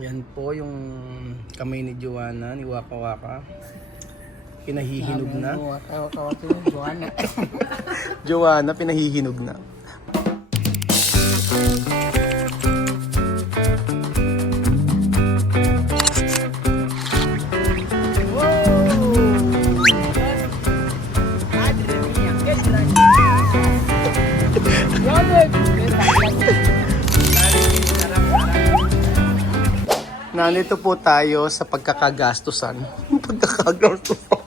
Yan po yung kamay ni Joanna, ni Waka Waka. Pinahihinog na. Waka-waka yung Joanna. Joanna, pinahihinog na. Nandito po tayo sa pagkakagastusan. Pagkakagastusan.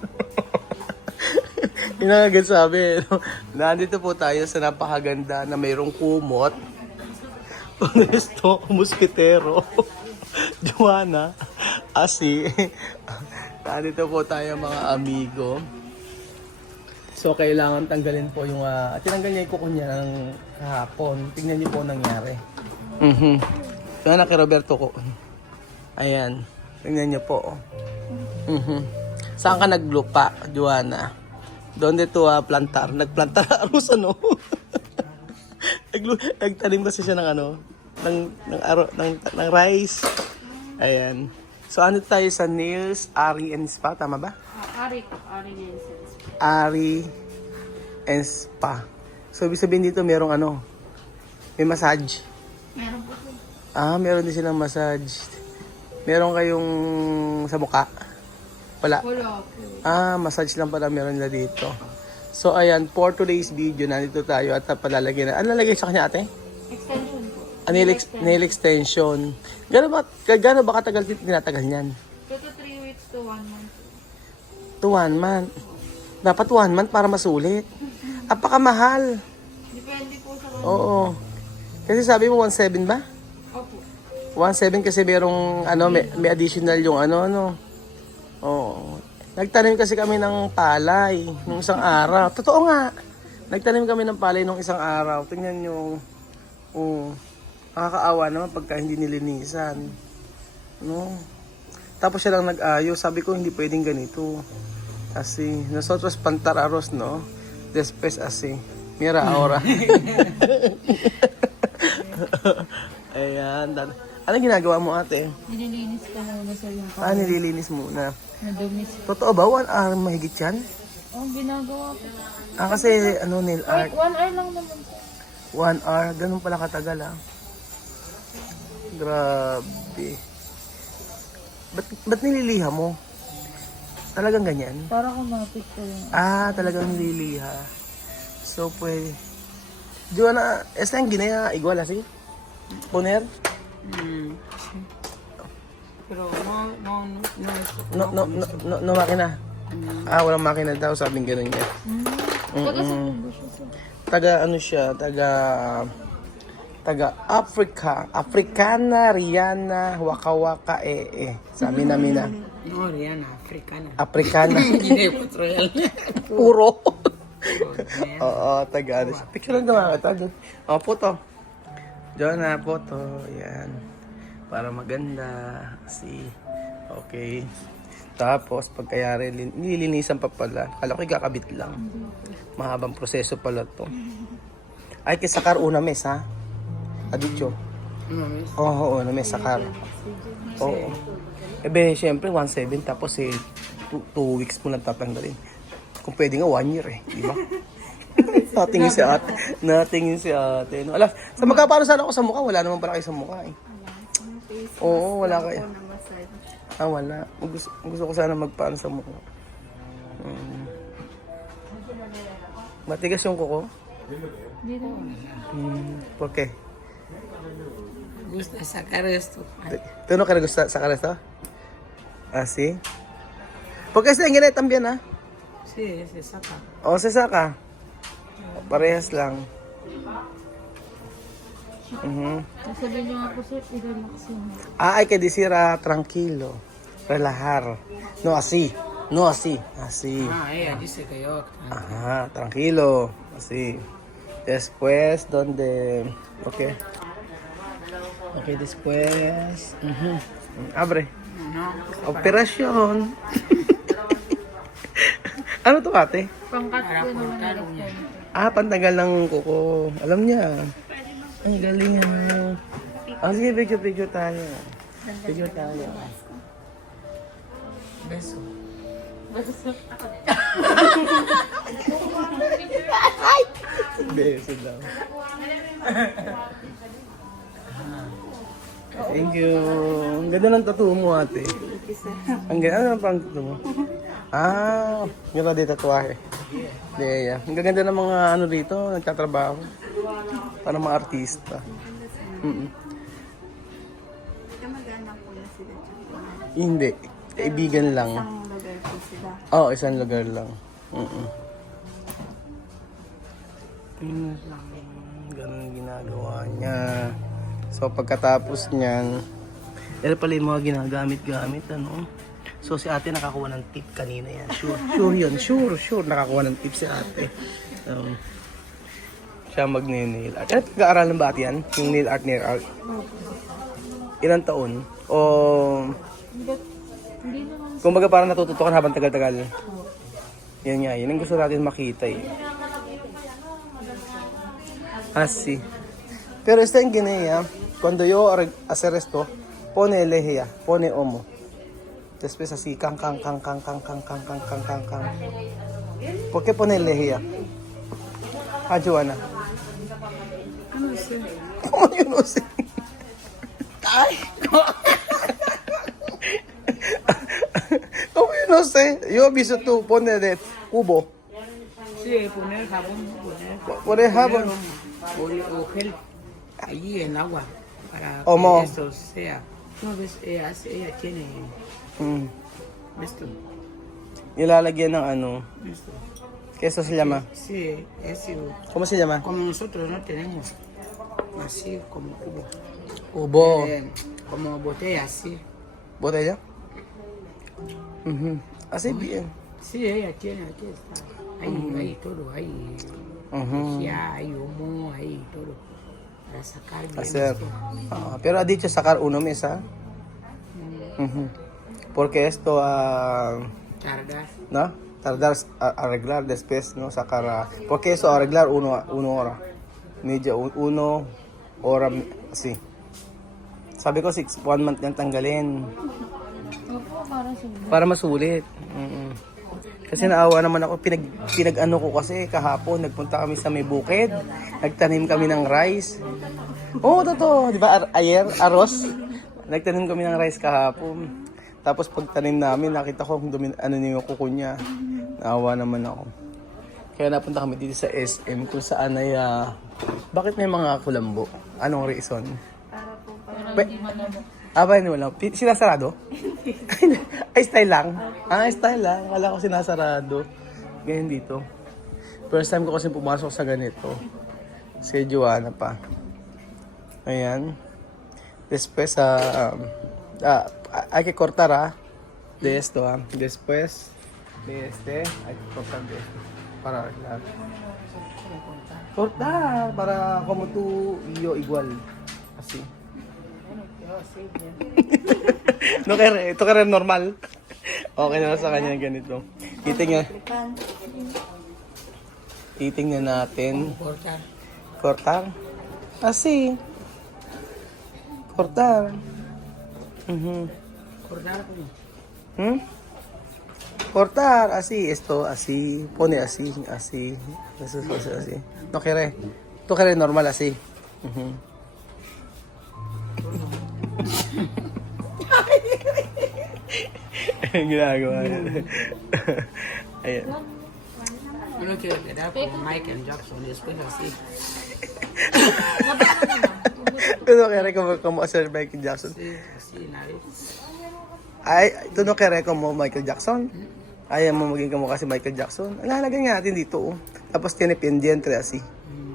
Yun ang agad sabi. No? Nandito po tayo sa napakaganda na mayroong kumot. Honesto, muspitero. Joanna, Asi. Nandito po tayo mga amigo. So kailangan tanggalin po yung... tinanggal niya yung kuko niya ng kahapon. Tingnan niyo po nangyari. Kaya na kay Roberto ko. Ayan. Tingnan niyo po. Saan ka naglupa, Joanna? Doon dito plantar. Nagplantar aros ano? Nagtanim kasi siya ng ano, ng rice. Ayan. So ano tayo sa Nails, Ari and Spa, tama ba? Ari and Spa. Ari and Spa. So ibig sabihin dito merong ano, may massage. Meron po po. Meron din silang massage. Meron kayong sa mukha? Wala. Wala po. Massage lang pala meron nila dito. So ayan, for today's video, nandito tayo at palalagyan na. Ano lalagay sa kanya ate? Extension po. Nail extension. Gano'n ba katagal tinatagal niyan? 2 to 3 weeks to 1 month. To 1 month. Dapat 1 month para masulit. Apaka-mahal. Depende po sa kanya. Oo. Kasi sabi mo 1.7 ba? Opo. 1.7 kasi merong ano, may additional yung ano. Oo. Nagtanim kasi kami ng palay nung isang araw. Totoo nga. Nagtanim kami ng palay nung isang araw. Tingnan nyo. Nakakaawa naman pagka hindi nilinisan. No? Tapos siya lang nag-ayos. Sabi ko hindi pwedeng ganito. Kasi nosotros pantararos, no? Después así. Mira ahora. Ayan. Ano ginagawa mo ate? Nililinis ko muna sa yung Nililinis muna. nadumis. Totoo ba? 1 hour mahigit yan? Ginagawa ko. Kasi ano, nail art. 1 hour lang naman po. 1 hour. Ganun pala katagal Grabe. Ba't nililiha mo? Talagang ganyan? Para kumapit ko yung... Talagang nililiha. So, pwede. Joanna, esta yung ginaya igual así? Poner? Pero No makina. Walang makina daw, sabing ganun niya. Taga sa po siya sir. Taga Africa. Africana, Rihanna, Waka Waka, Sa Mina. no, Rihanna, Africana. Africana. Hindi po real. Puro. Oo, taga ano siya. Picture lang naman kita. Photo. Joanna, photo. Yan. Para maganda. Okay. Tapos, pagkayari, nililinisan pa pala. Kala ko ikakabit lang. Mahabang proseso pala to. Ay, kay sakar una mes, ha? Adityo. Oo, una mes, sakar. Oo. Siyempre, 1.7. Tapos, 2 weeks mo lang tatanggalin. Kung pwede nga, 1 year, di ba? Natingin si ate. No? Alam, sa magkapano sana ako sa mukha? Wala naman pala kayo sa mukha, Oo, wala kayo. Wala. Gusto ko sana magpaano sa mukha. Matigas yung kuko? Hindi na. Okay. Gusto sacar esto. ¿Tú no quieres sacar esto? ¿Sí? Porque este en también, ha? Sí, se saca. O se saca. Parehas lang. Sabihin niyo nga po sir, i-relax yun. Hay que decir tranquilo. Relajar. No así. No así. Así. Ella dice que yo. Ajá, tranquilo. Así. Después, donde... Ok, después... Abre. No. Operación. Ano to ate? Pangkat ko naman Para nila. Pantagal ng kuko. Alam niya. Ang galing mo. Sige, picture tayo. Picture tayo. Beso. Beso daw. Thank you. Ang ganda ng tattoo mo, ate. Ang ganda. Ano pang tattoo mo? Ah, yun na di tatuahe. Yeah. Ang ganda ng mga ano dito, nagtatrabaho. Para mga artista. Kamag-anak po na sila. Hindi. Kaibigan lang. Isang lugar po sila. Oo, isang lugar lang. Ganun ang ginagawa niya. So pagkatapos niyan, yan pala yung mga ginagamit-gamit, ano. So si ate nakakuha ng tip kanina yan. Sure yun. Sure. Nakakuha ng tip si ate. Siya mag-nail art. Ano pag-aaralan ba ate yan? Yung nail art. Ilang taon? O Hindi naman kumbaga parang natututo ka habang tagal-tagal. Yan nga, yun ang gusto natin makita eh. Así. Pero esta en Guinea, cuando yo hacer esto, pone lejía, pone homo. Después así, can. ¿Por qué pone lejía? Ah, Joana. Ano siya? ¿Cómo yo no sé? ¿Cómo yo no sé? Yo he visto tú, pone de cubo. Sí, poner jabón, Pone jabón. o gel allí en agua para Homo. que esto sea. No ves, ella tiene Mm. esto. Nilalagyan ng ano. Esto. ¿Qué eso se llama? Sí, es ¿Cómo se llama? como nosotros no tenemos, así como cubo. Cubo. Como botella, así. ¿Botella? Así bien. Sí, ella tiene, aquí está. Hay todo, hay energía, hay humo, hay todo. Para sacar bien Hacer. esto. Pero ha dicho sacar uno mesa. Porque esto, Cargar. ¿no? Tardar arreglar después, ¿no? Sacar, porque eso arreglar uno hora. Medyo 1 hora, así. Sabi ko 1 month yan tanggalin. Opo, para sa Para masulit. Kasi naawa naman ako, pinag-ano ko kasi kahapon, nagpunta kami sa may bukid, nagtanim kami ng rice. Oo, totoo, di ba, aros? Nagtanim kami ng rice kahapon. Tapos pagtanim namin, nakita ko kung yung kuko niya. Naawa naman ako. Kaya napunta kami dito sa SM kung saan ay, bakit may mga kulambo? Anong reason? para hindi malamok. Ba, hindi wala. Sinasarado? Ay, style lang. Style lang. Akala ko sinasarado. Ganyan dito. First time ko kasi pumasok sa ganito. Si Joana pa. Ayan. Después, hay que cortar, de esto, Después, de este, hay que cortar de esto. Para arreglar. Cortar. Para como tú y yo igual. Así. No, ito kaya normal. Okay na sa kanya ganito. Titingnan natin. Cortar. Cortar. Así. Cortar. Cortar como. Cortar. Así. Esto, así. Pone así. Así. Eso es así. No quiere. Tú quieres normal así. Ang ginagawa niya. Ayan. Yo no quiero quedar como Michael Jackson después así. Tú no quieres como hacer Michael Jackson. Sí, así, nariz. Ay, tú no quieres como Michael Jackson. Ayaw mo maging kamukha si Michael Jackson. Nakalagay nga natin dito. Tapos tiene pendiente así.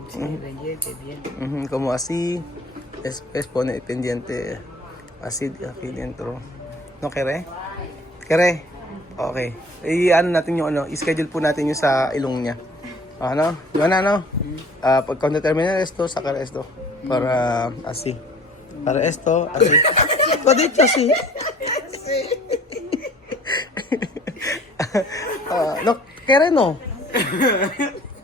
Sí, pendiente, bien. Como así. Después pone pendiente así aquí dentro. No quieres? Quieres? Okay. I-ano natin yung i-schedule po natin yung sa ilong niya. Ano? Yun ano? Pag cuando termine esto, sacar esto. Para así. Para esto, así. Lo dicho así. No, kere no.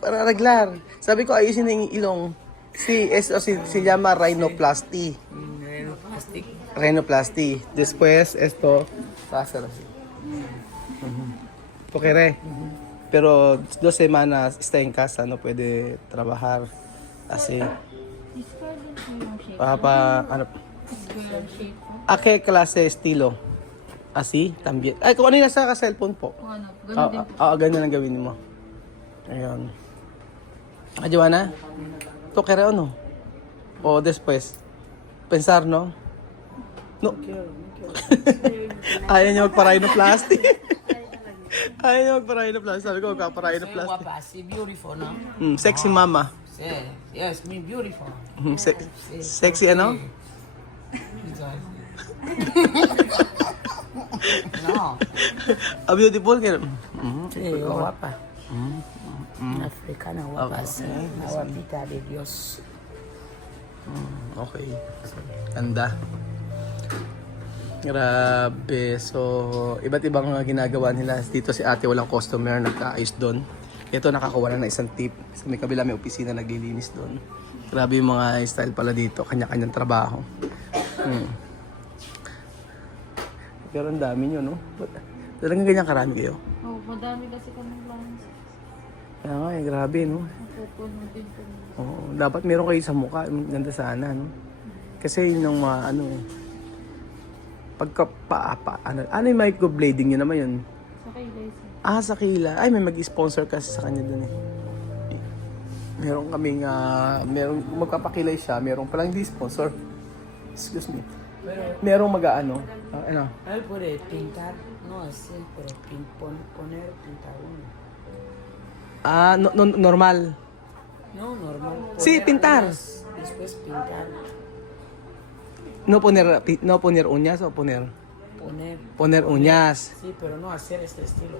Para arreglar. Sabi ko ayusin na yung ilong. Sí, eso se llama rhinoplasty. Plastic. rhinoplasty. Después, esto, va a ser así. Tukere. Pero 2 semanas está en casa, no puede trabajar así. Square din po yung shape. Ano, Square shape po. ¿a qué clase estilo? Así, también. Ay, kung ano yung nasa cellphone po. Kung ano, ganun din po. Ganyan ang gawin mo. Ayun. Joanna? Tukere o no? O después? Pensar, no? No. Ayaw niya magpa-rhinoplasty. Ayaw niya magpa-rhinoplasty. Sabi ko, So magpa-rhinoplasty. guapa, si beautiful, no? Sexy mama. Yes, me beautiful. Sexy ano? No. Beautiful. Sí, guapa. Africana guapa, sí. La guapita de Dios. Okay. Ganda. Grabe. So, iba't ibang ginagawa nila. Dito si ate walang customer, nagkaayos doon. Ito nakakuha na ng isang tip. Sa may kabila may opisina naglilinis doon. Grabe yung mga style pala dito. Kanya-kanyang trabaho. Pero ang dami nyo, no? Talagang ganyan karami kayo. Oh, madami kasi kaming lines. Kaya nga eh, grabe, no? Napupuno din po. Oo, dapat meron kayo sa mukha. Ganda sana, no? Kasi yun yung mga, ano, ano yung microblading nyo naman yun? Sa kilay sir. Sa Kila. Ay, may mag-sponsor kasi sa kanya dun eh. Meron kaming, meron, magpapakilay siya, meron palang hindi sponsor. Excuse me. Merong mag-ano, ano? Él puede pintar, no así, pero poner, pintar uno. Normal. No, normal. Sí, pintar. Después pintar, No poner uñas o poner? poner. Poner uñas. Sí, pero no hacer este estilo.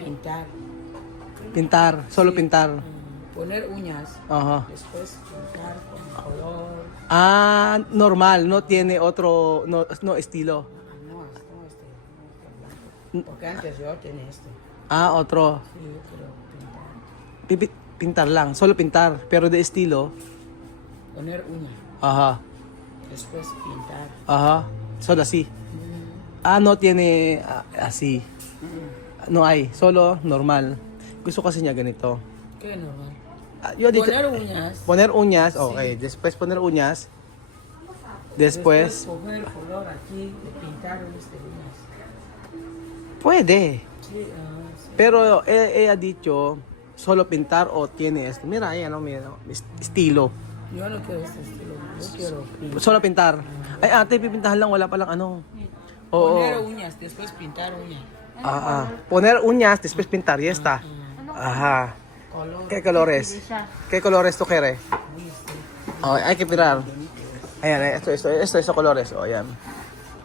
Pintar. Pintar, solo pintar. Poner uñas. Ajá. Después pintar con color. Normal, no tiene otro, no estilo. No, blanco. Porque antes yo tenía este. Otro. Sí, pero pintar. Pintar lang, solo pintar, pero de estilo. Poner uña. Ajá. Después pintar. Ajá. Solo así. No tiene así. No hay, solo normal. Gusto kasi niya ganito. ¿Qué normal? Yo dije, Poner uñas. poner uñas, okay. Después poner uñas. Después, Poner color aquí, de pintar este uñas. puede. Sí, sí. Pero ella ha dicho, solo pintar o tiene esto. Mira, mira, estilo. Yo no quiero este estilo. Yo quiero pintar. Solo pintar. Ay, ate, pipintahan lang, wala palang ano. Oo. Poner uñas, después pintar uñas. Poner uñas, después pintar, ya está. Ajá. Color. ¿Qué colores? Hindi siya. ¿Qué colores tú quieres? Okay, hay que mirar. Ayan, esto colores. O, ayan.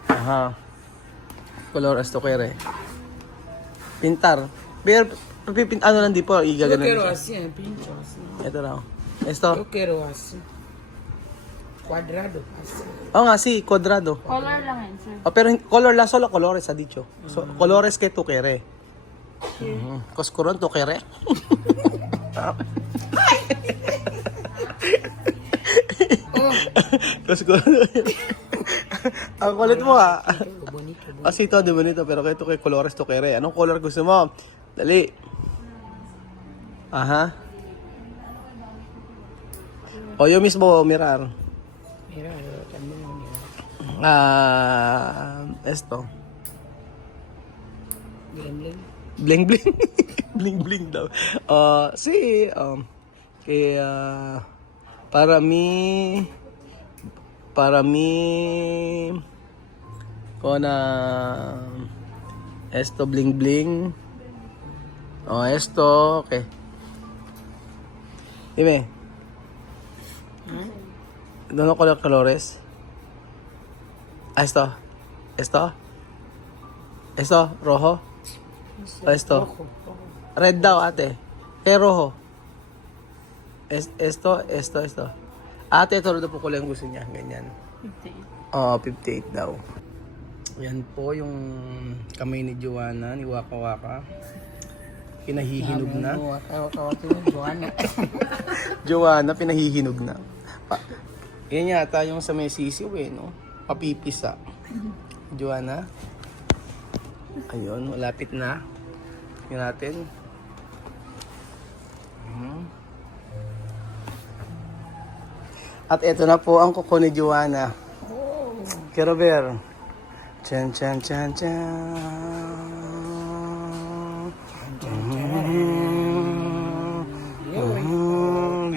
Ajá. Colores tú quieres. Pintar. Pero, ano lang di po, Yo igagano quiero siya. así, en pincho, así. Ito raw. Esto. Yo quiero así. Cuadrado, así. Oo nga, sí, cuadrado. Color lang yan sir. Pero color lang, solo colores ha dicho. So, colores que tú quieres. Coscuron tú quieres. Coscuron. Ang kulit mo ha. Todo bonito. Así todo bonito, pero kaya kay colores tú quieres. Anong color gusto mo? Dali. Ajá. O yo mismo mirar. Mira, yo también lo miro. Esto. Bling, bling. Bling bling. Bling bling daw. Sí, kaya para mí con esto bling bling. Esto, okay. Dime. ¿No colores? Esto. Esto, rojo. Esto. Rojo, rojo. Red daw, ate. Kaya rojo. Esto. Ate, ito rin po kulay ang gusto niya. Ganyan. 58 daw. Yan po yung kamay ni Joanna, ni Waka Waka. Pinahihinog na. Joanna. Joanna, pinahihinog na. Yan yata yung sa may sisiw eh, no? Papipisa. Joanna. Ayun, malapit na. Tingnan natin. At ito na po ang kuko ni Joanna. Kay Robert. Chan chan chan chan.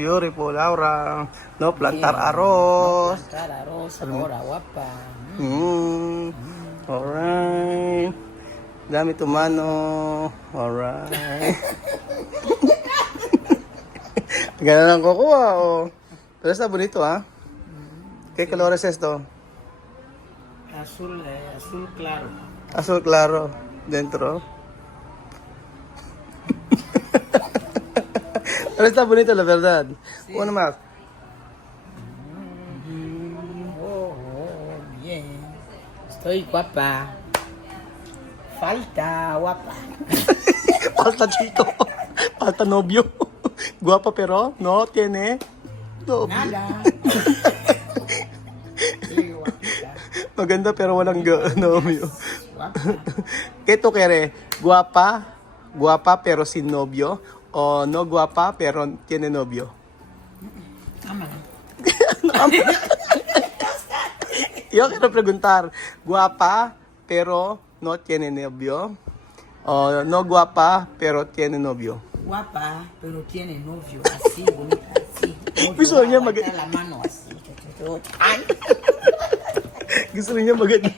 Beautiful, Laura. No, plantar arroz. Cara rosa, ahora guapa. Alright. Dami tumano. Alright. Ganun lang kukuha, oh. Pero está bonito, ah. ¿Qué color es esto? Azul, azul claro. Azul claro. Dentro. Pero está bonito, la verdad. Uno más. Oh, bien. Estoy guapa. Falta guapa. Falta chico. Falta novio. Guapa pero no tiene novio. Nada. Sí, guapita. Maganda pero walang novio. Guapa. ¿Qué tú quieres? ¿Guapa? ¿Guapa pero sin novio? ¿O no guapa pero tiene novio? Ámala. Yo quiero preguntar, ¿guapa pero no tiene novio? ¿O no guapa pero tiene novio? Guapa, pero tiene novio. Así, bonita, así. Novio, Gusto niya va a aguantar la mano así. Ay. Gusto niya maganda.